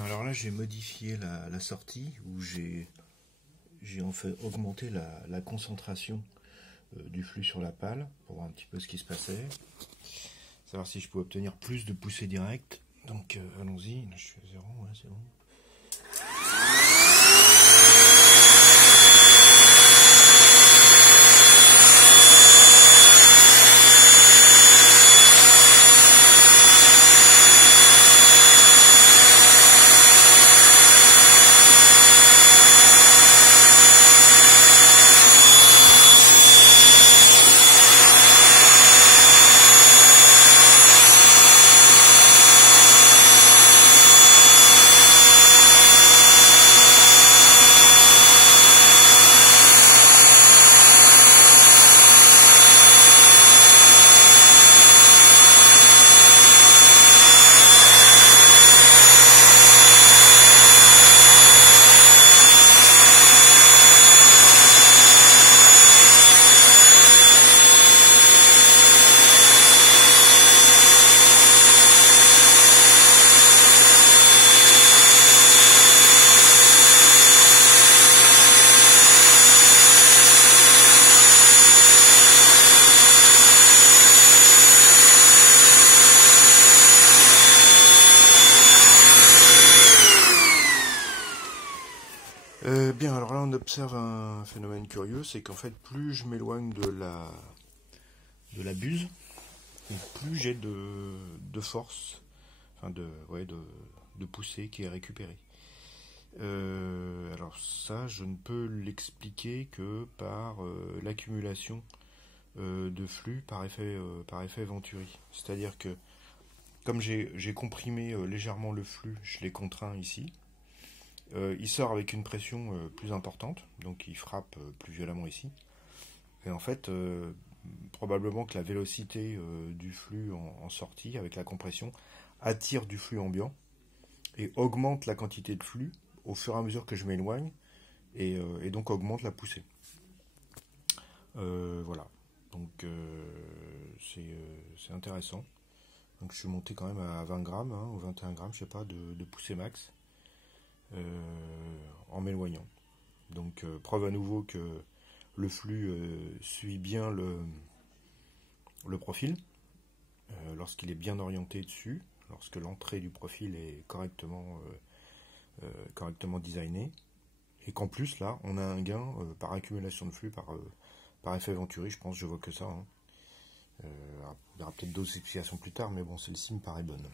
Bien, alors là j'ai modifié la sortie où j'ai en fait augmenté la concentration du flux sur la pale pour voir un petit peu ce qui se passait, savoir si je pouvais obtenir plus de poussée directe. Donc allons-y, là je suis à 0, ouais, c'est bon. Bien, alors là on observe un phénomène curieux, c'est qu'en fait plus je m'éloigne de la buse, et plus j'ai de force, enfin de poussée qui est récupérée. Alors ça, je ne peux l'expliquer que par l'accumulation de flux par effet Venturi. C'est-à-dire que comme j'ai comprimé légèrement le flux, je l'ai contraint ici. Il sort avec une pression plus importante, donc il frappe plus violemment ici. Et en fait, probablement que la vélocité du flux en sortie, avec la compression, attire du flux ambiant et augmente la quantité de flux au fur et à mesure que je m'éloigne, et donc augmente la poussée. Voilà, donc c'est intéressant. Donc je suis monté quand même à 20 grammes, hein, ou 21 grammes, je sais pas, de poussée max. En m'éloignant. Donc preuve à nouveau que le flux suit bien le profil lorsqu'il est bien orienté dessus, lorsque l'entrée du profil est correctement designée, et qu'en plus là on a un gain par accumulation de flux, par effet Venturi, je pense, je vois que ça. Hein. On verra peut-être d'autres explications plus tard, mais bon, celle-ci me paraît bonne.